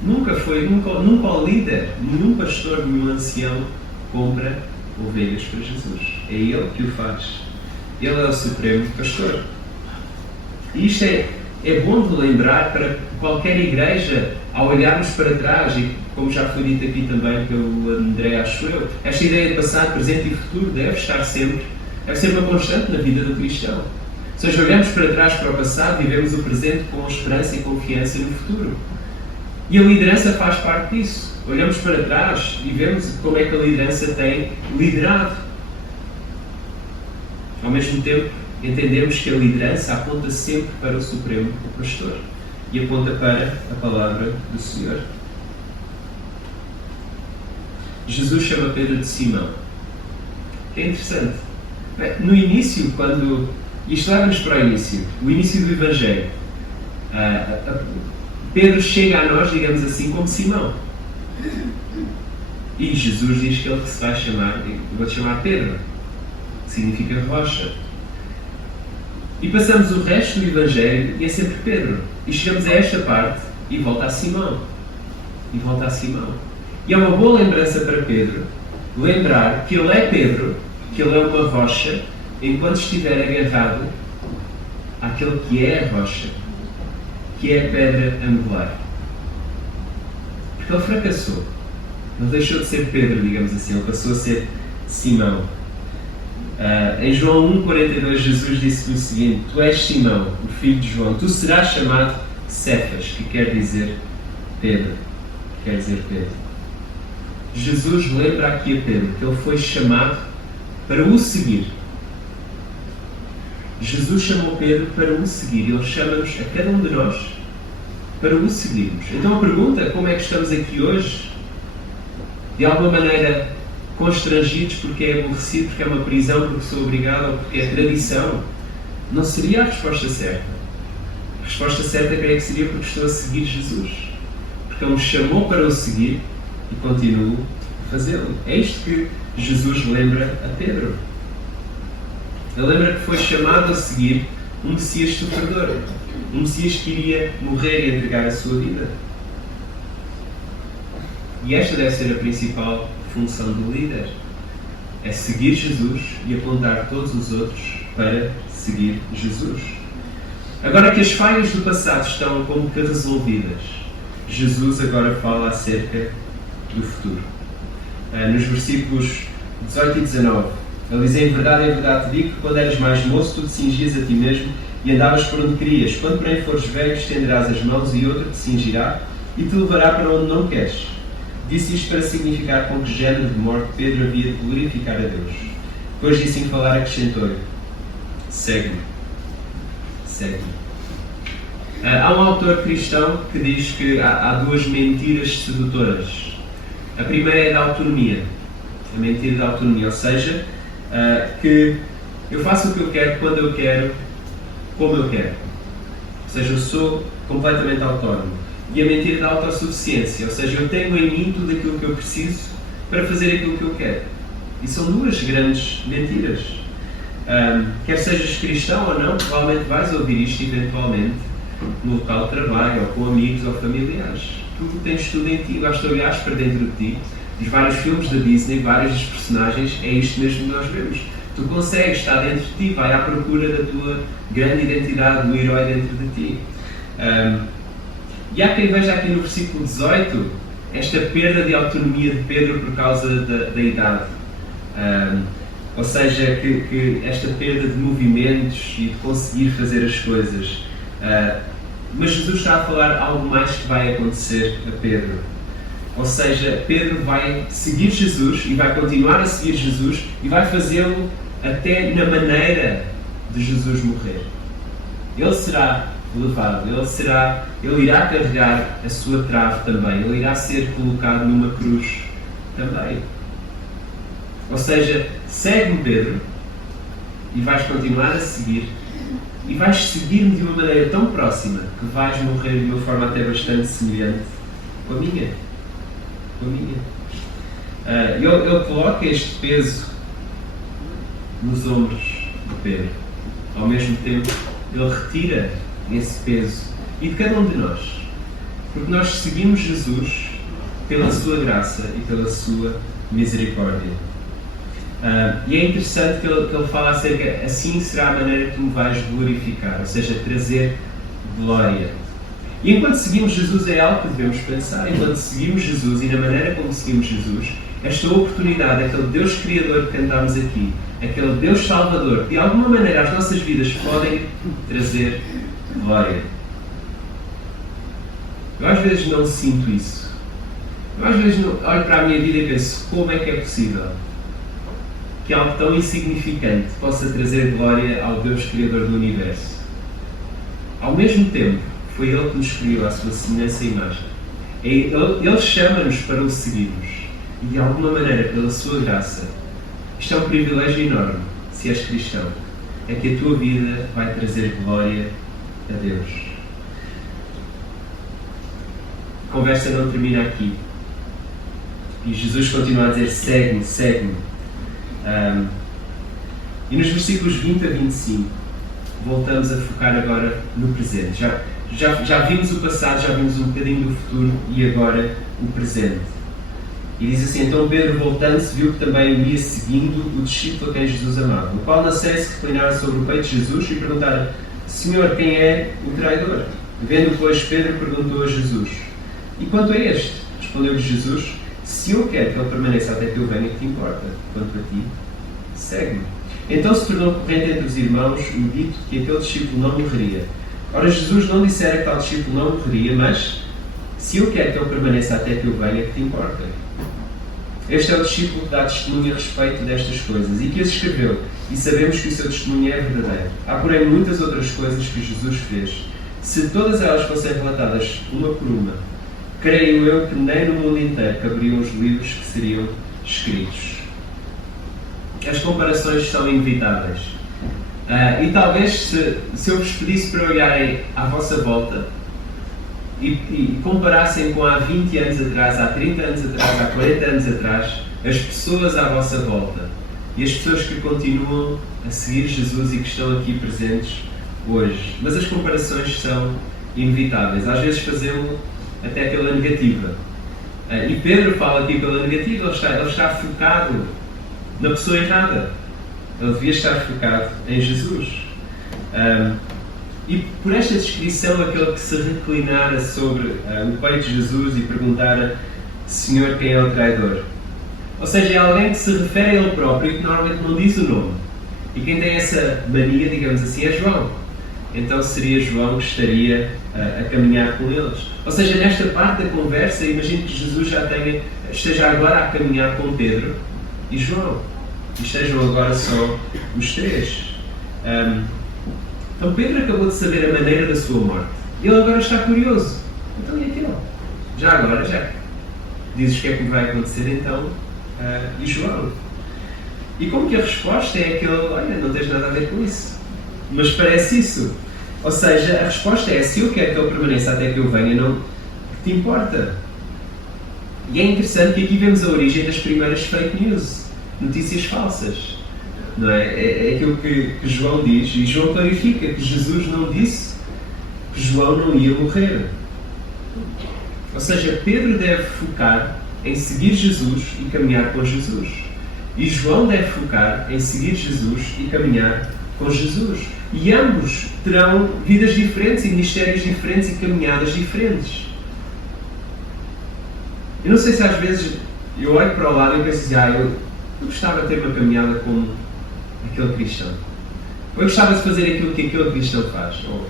Nunca o líder, nenhum pastor, nenhum ancião compra ovelhas para Jesus. É Ele que o faz. Ele é o supremo pastor. E isto é bom de lembrar para qualquer igreja, ao olharmos para trás, e como já foi dito aqui também pelo André, acho eu, esta ideia de passado, presente e futuro deve ser uma constante na vida do cristão. Ou seja, olhamos para trás, para o passado, vivemos o presente com esperança e confiança no futuro. E a liderança faz parte disso. Olhamos para trás e vemos como é que a liderança tem liderado. Ao mesmo tempo, entendemos que a liderança aponta sempre para o Supremo Pastor e aponta para a palavra do Senhor. Jesus chama Pedro de Simão. Que é interessante. No início, quando... Isto leva-nos para o início do Evangelho. Pedro chega a nós, digamos assim, como Simão. E Jesus diz que ele se vai chamar, vou-te chamar Pedro, que significa rocha. E passamos o resto do Evangelho e é sempre Pedro. E chegamos a esta parte e volta a Simão. E é uma boa lembrança para Pedro, lembrar que ele é Pedro, que ele é uma rocha, enquanto estiver agarrado àquele que é a rocha, que é a pedra angular. Porque ele fracassou. Ele deixou de ser Pedro, digamos assim, ele passou a ser Simão. Em João 1,42, Jesus disse-lhe o seguinte: Tu és Simão, o filho de João, tu serás chamado Cefas, que quer dizer Pedro. Jesus lembra aqui a Pedro que ele foi chamado para o seguir. Jesus chamou Pedro para o seguir. Ele chama-nos, a cada um de nós, para o seguirmos. Então a pergunta, como é que estamos aqui hoje? De alguma maneira constrangidos porque é aborrecido, porque é uma prisão, porque sou obrigado ou porque é tradição? Não seria a resposta certa. A resposta certa creio que seria porque estou a seguir Jesus. Porque Ele me chamou para o seguir e continuo a fazê-lo. É isto que Jesus lembra a Pedro. Ele lembra que foi chamado a seguir um Messias sofredor. Um Messias que iria morrer e entregar a sua vida. E esta deve ser a principal função do líder. É seguir Jesus e apontar todos os outros para seguir Jesus. Agora que as falhas do passado estão como que resolvidas, Jesus agora fala acerca do futuro. Nos versículos 18 e 19, ele diz: em verdade te digo que quando eras mais moço, tu te cingias a ti mesmo e andavas por onde querias. Quando porém fores velho, estenderás as mãos e outro te cingirá e te levará para onde não queres. Disse isto para significar com que género de morte Pedro havia de glorificar a Deus. Depois de assim falar, acrescentou-lhe: segue-me. Há um autor cristão que diz que há duas mentiras sedutoras. A primeira é da autonomia. A mentira da autonomia, ou seja, que eu faço o que eu quero, quando eu quero, como eu quero. Ou seja, eu sou completamente autónomo. E a mentira da autossuficiência, ou seja, eu tenho em mim tudo aquilo que eu preciso para fazer aquilo que eu quero. E são duas grandes mentiras. Quer sejas cristão ou não, provavelmente vais ouvir isto eventualmente no local de trabalho, ou com amigos ou familiares. Tu tens tudo em ti, basta olhares para dentro de ti. Os vários filmes da Disney, vários dos personagens, é isto mesmo que nós vemos. Tu consegues estar dentro de ti, vai à procura da tua grande identidade, do herói dentro de ti. E há quem veja aqui no versículo 18 esta perda de autonomia de Pedro por causa da idade. Ou seja, que esta perda de movimentos e de conseguir fazer as coisas. Mas Jesus está a falar algo mais que vai acontecer a Pedro. Ou seja, Pedro vai seguir Jesus e vai continuar a seguir Jesus e vai fazê-lo até na maneira de Jesus morrer. Ele será levado, ele irá carregar a sua trave também, ele irá ser colocado numa cruz também. Ou seja, segue-me, Pedro, e vais continuar a seguir, e vais seguir-me de uma maneira tão próxima que vais morrer de uma forma até bastante semelhante com a minha. Ele coloca este peso nos ombros de Pedro. Ao mesmo tempo, ele retira esse peso e de cada um de nós, porque nós seguimos Jesus pela sua graça e pela sua misericórdia. E é interessante que ele fala acerca, assim será a maneira que tu me vais glorificar, ou seja, trazer glória. E enquanto seguimos Jesus é algo que devemos pensar. Enquanto seguimos Jesus e na maneira como seguimos Jesus, esta oportunidade, aquele Deus Criador que cantamos aqui, aquele Deus Salvador, de alguma maneira as nossas vidas podem trazer glória. Eu às vezes não sinto isso. Eu às vezes olho para a minha vida e penso: como é que é possível que algo tão insignificante possa trazer glória ao Deus Criador do Universo? Ao mesmo tempo, foi Ele que nos criou à sua semelhança e imagem. Ele chama-nos para o seguirmos. e de alguma maneira, pela sua graça, isto é um privilégio enorme, se és cristão, é que a tua vida vai trazer glória a Deus. A conversa não termina aqui. E Jesus continua a dizer: segue-me, segue-me. E nos versículos 20 a 25, voltamos a focar agora no presente. Já vimos o passado, já vimos um bocadinho do futuro e agora o presente. E diz assim: então Pedro, voltando-se, viu que também o ia seguindo o discípulo a quem Jesus amava, o qual na ceia se reclinara sobre o peito de Jesus e perguntara: Senhor, quem é o traidor? Vendo, pois, Pedro perguntou a Jesus: e quanto a este? Respondeu-lhe Jesus: se eu quero que ele permaneça até que eu venha, que te importa? Quanto a ti, segue-me. Então se tornou corrente entre os irmãos o dito que aquele discípulo não morreria. Ora, Jesus não dissera que tal discípulo não morreria, mas se eu quero que ele permaneça até que eu venha, que te importa? Este é o discípulo que dá testemunho a respeito destas coisas e que as escreveu, e sabemos que o seu testemunho é verdadeiro. Há, porém, muitas outras coisas que Jesus fez. Se todas elas fossem relatadas uma por uma, creio eu que nem no mundo inteiro caberiam os livros que seriam escritos. As comparações são inevitáveis. E talvez, se eu vos pedisse para olharem à vossa volta e comparassem com há 20 anos atrás, há 30 anos atrás, há 40 anos atrás, as pessoas à vossa volta e as pessoas que continuam a seguir Jesus e que estão aqui presentes hoje. Mas as comparações são inevitáveis. Às vezes fazemos até pela negativa. E Pedro fala aqui pela negativa, ele está focado na pessoa errada. Ele devia estar focado em Jesus. E por esta descrição, aquele que se reclinara sobre o peito de Jesus e perguntara: Senhor, quem é o traidor? Ou seja, é alguém que se refere a ele próprio e que normalmente não diz o nome. E quem tem essa mania, digamos assim, é João. Então seria João que estaria a caminhar com eles. Ou seja, nesta parte da conversa, imagino que Jesus esteja agora a caminhar com Pedro e João. E estejam agora só os três. Então Pedro acabou de saber a maneira da sua morte. Ele agora está curioso. Então e aquilo? Já dizes o que é que vai acontecer então? E João? E como que a resposta é aquele: olha, não tens nada a ver com isso. Mas parece isso. Ou seja, a resposta é: se eu quero que ele permaneça até que eu venha, não te importa. E é interessante que aqui vemos a origem das primeiras fake news, notícias falsas. Não é? É aquilo que João diz, e João clarifica que Jesus não disse que João não ia morrer. Ou seja, Pedro deve focar em seguir Jesus e caminhar com Jesus. E João deve focar em seguir Jesus e caminhar com Jesus. E ambos terão vidas diferentes e ministérios diferentes e caminhadas diferentes. Eu não sei se às vezes eu olho para o lado e penso assim: eu gostava de ter uma caminhada como aquele cristão. Ou eu gostava de fazer aquilo que aquele cristão faz. Ou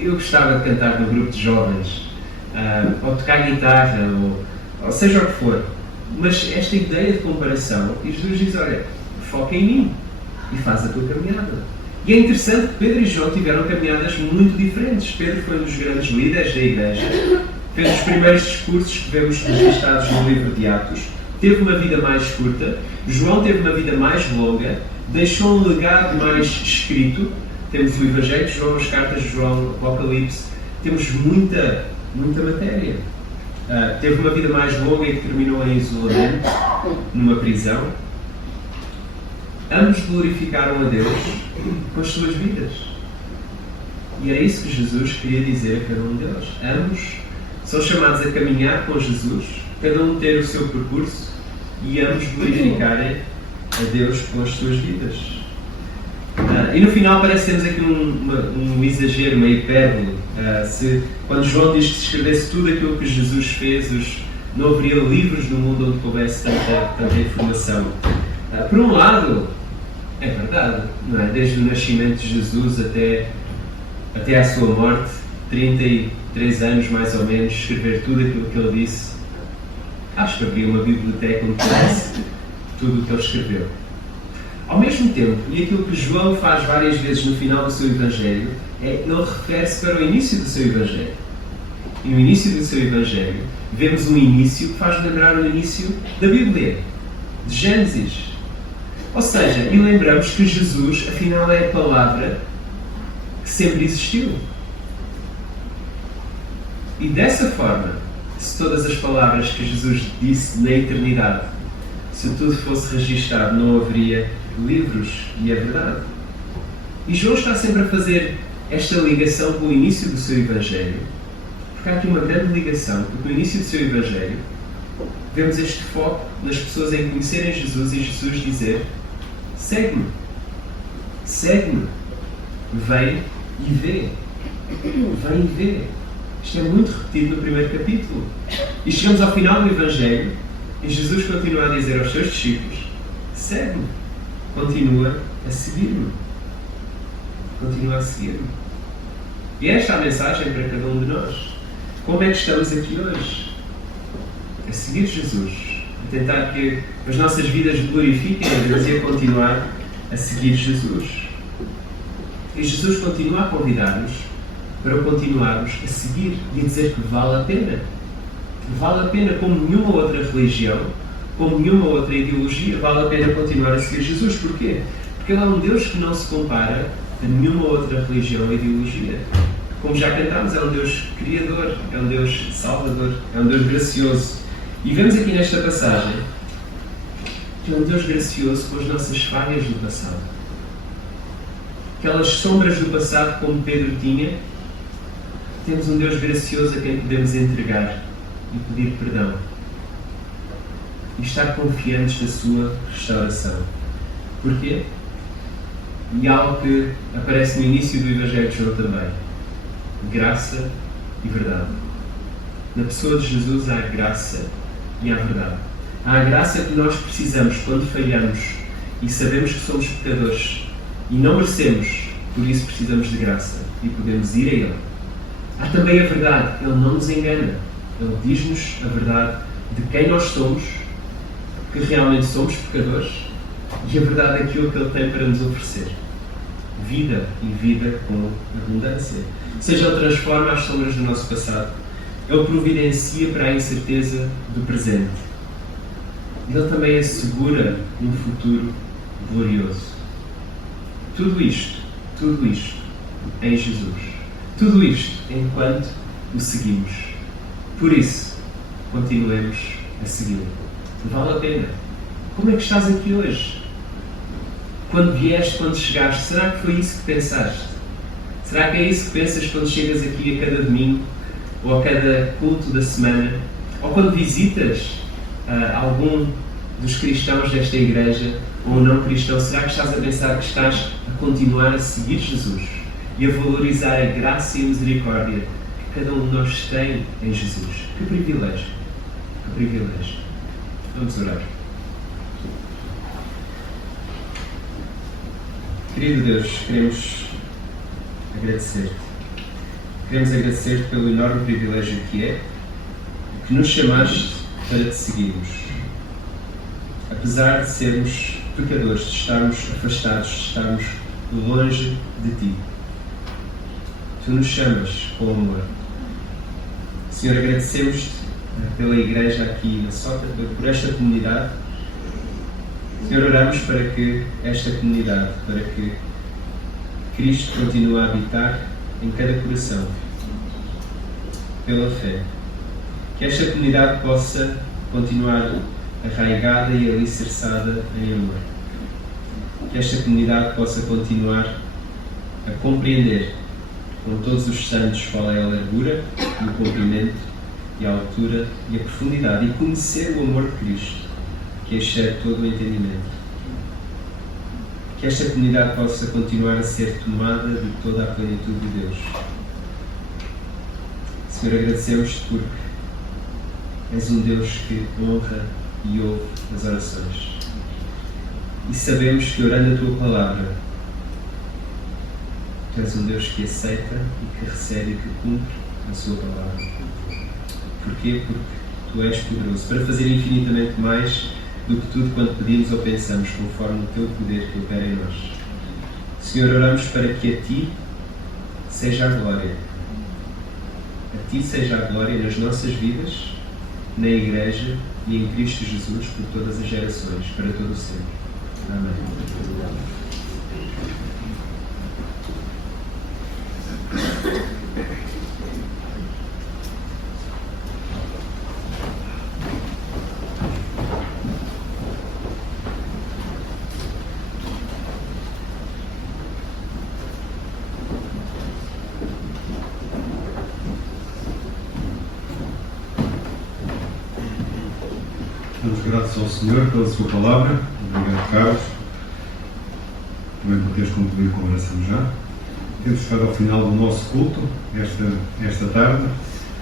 eu gostava de cantar num grupo de jovens. Ou tocar guitarra, ou seja o que for. Mas esta ideia de comparação, e Jesus diz: olha, foca em mim e faz a tua caminhada. E é interessante que Pedro e João tiveram caminhadas muito diferentes. Pedro foi um dos grandes líderes da igreja, fez os primeiros discursos que vemos registrados no livro de Atos, teve uma vida mais curta. João teve uma vida mais longa, deixou um legado mais escrito. Temos o Evangelho de João, as cartas de João, o Apocalipse. Temos muita matéria. Teve uma vida mais longa e que terminou em isolamento, numa prisão. Ambos glorificaram a Deus com as suas vidas. E é isso que Jesus queria dizer a cada um deles. Ambos são chamados a caminhar com Jesus, cada um ter o seu percurso e ambos glorificarem a Deus com as suas vidas. E no final parece que temos aqui um exagero, uma hipérbole. Quando João diz que se escrevesse tudo aquilo que Jesus fez, não haveria livros no mundo onde houvesse tanta informação. Por um lado, é verdade, não é? Desde o nascimento de Jesus até à sua morte, 33 anos mais ou menos, escrever tudo aquilo que ele disse. Acho que havia uma biblioteca onde tivesse tudo o que ele escreveu. Ao mesmo tempo, e aquilo que João faz várias vezes no final do seu Evangelho, ele refere-se para o início do seu Evangelho. e no início do seu Evangelho, vemos um início que faz lembrar o início da Bíblia, de Gênesis. Ou seja, e lembramos que Jesus, afinal, é a palavra que sempre existiu. E dessa forma, se todas as palavras que Jesus disse na eternidade, se tudo fosse registado, não haveria livros, e é verdade. E João está sempre a fazer esta ligação com o início do seu Evangelho, porque há aqui uma grande ligação, porque no início do seu Evangelho vemos este foco nas pessoas em conhecerem Jesus e Jesus dizer: segue-me, segue-me, vem e vê, vem e vê. Isto é muito repetido no primeiro capítulo. E chegamos ao final do Evangelho e Jesus continua a dizer aos seus discípulos: segue-me, continua a seguir-me. Continua a seguir-me. E esta é a mensagem para cada um de nós. Como é que estamos aqui hoje? A seguir Jesus. A tentar que as nossas vidas glorifiquem a Deus e a continuar a seguir Jesus. E Jesus continua a convidar-nos para continuarmos a seguir e a dizer que vale a pena. Vale a pena, como nenhuma outra religião, como nenhuma outra ideologia, vale a pena continuar a seguir Jesus. Porquê? Porque Ele é um Deus que não se compara a nenhuma outra religião ou ideologia. Como já cantámos, é um Deus criador, é um Deus salvador, é um Deus gracioso. E vemos aqui nesta passagem que é um Deus gracioso com as nossas falhas do passado. Aquelas sombras do passado, como Pedro tinha, temos um Deus gracioso a quem podemos entregar e pedir perdão. E estar confiantes da sua restauração. Porquê? E algo que aparece no início do Evangelho de João também. Graça e verdade. Na pessoa de Jesus há graça e há verdade. Há a graça que nós precisamos quando falhamos e sabemos que somos pecadores e não merecemos, por isso precisamos de graça e podemos ir a Ele. Há também a verdade. Ele não nos engana. Ele diz-nos a verdade de quem nós somos, que realmente somos pecadores, e a verdade é aquilo que Ele tem para nos oferecer. Vida e vida com abundância. Ou seja, Ele transforma as sombras do nosso passado. Ele providencia para a incerteza do presente. Ele também assegura um futuro glorioso. Tudo isto em Jesus. Tudo isto enquanto o seguimos. Por isso, continuemos a segui-lo. Vale a pena. Como é que estás aqui hoje? Quando vieste, quando chegaste, será que foi isso que pensaste? Será que é isso que pensas quando chegas aqui a cada domingo? Ou a cada culto da semana? Ou quando visitas algum dos cristãos desta igreja, ou não cristão, será que estás a pensar que estás a continuar a seguir Jesus e a valorizar a graça e a misericórdia que cada um de nós tem em Jesus? Que privilégio! Que privilégio! Vamos orar. Querido Deus, queremos agradecer-te. Queremos agradecer-te pelo enorme privilégio que é que nos chamaste para te seguirmos. Apesar de sermos pecadores, de estarmos afastados, de estarmos longe de ti, tu nos chamas com amor. Senhor, agradecemos-te pela igreja aqui na Sota, por esta comunidade. Senhor, oramos para que esta comunidade, para que Cristo continue a habitar em cada coração, pela fé. Que esta comunidade possa continuar arraigada e alicerçada em amor. Que esta comunidade possa continuar a compreender com todos os santos qual é a largura e o comprimento e a altura e a profundidade, e conhecer o amor de Cristo, que excede todo o entendimento. Que esta comunidade possa continuar a ser tomada de toda a plenitude de Deus. Senhor, agradecemos-te porque és um Deus que honra e ouve as orações. E sabemos que, orando a tua palavra, tu és um Deus que aceita e que recebe e que cumpre a sua palavra. Porquê? Porque tu és poderoso para fazer infinitamente mais do que tudo quanto pedimos ou pensamos, conforme o teu poder que opera em nós. Senhor, oramos para que a ti seja a glória. A Ti seja a glória nas nossas vidas, na Igreja e em Cristo Jesus por todas as gerações, para todo o sempre. Amém. Damos graças ao Senhor pela sua palavra. Obrigado, Carlos, também por teres concluído com a oração já. Temos chegado ao final do nosso culto esta tarde.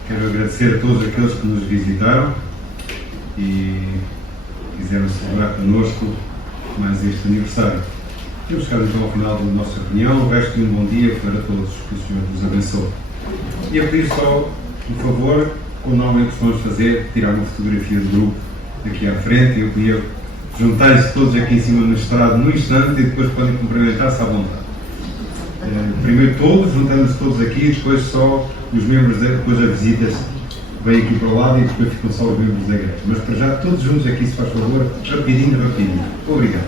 Quero agradecer a todos aqueles que nos visitaram e quiseram celebrar connosco mais este aniversário. Temos chegado então ao final da nossa reunião. O resto de um bom dia para todos. Que o Senhor vos abençoe. E a pedir só, por favor, quando normalmente vamos fazer, tirar uma fotografia do grupo aqui à frente. Eu queria juntar-se todos aqui em cima no estrado no instante e depois podem cumprimentar-se à vontade. Primeiro todos, juntando-se todos aqui, depois só os membros, depois a visita vem aqui para o lado e depois ficam só os membros da igreja. Mas para já todos juntos aqui, se faz favor, rapidinho. Obrigado.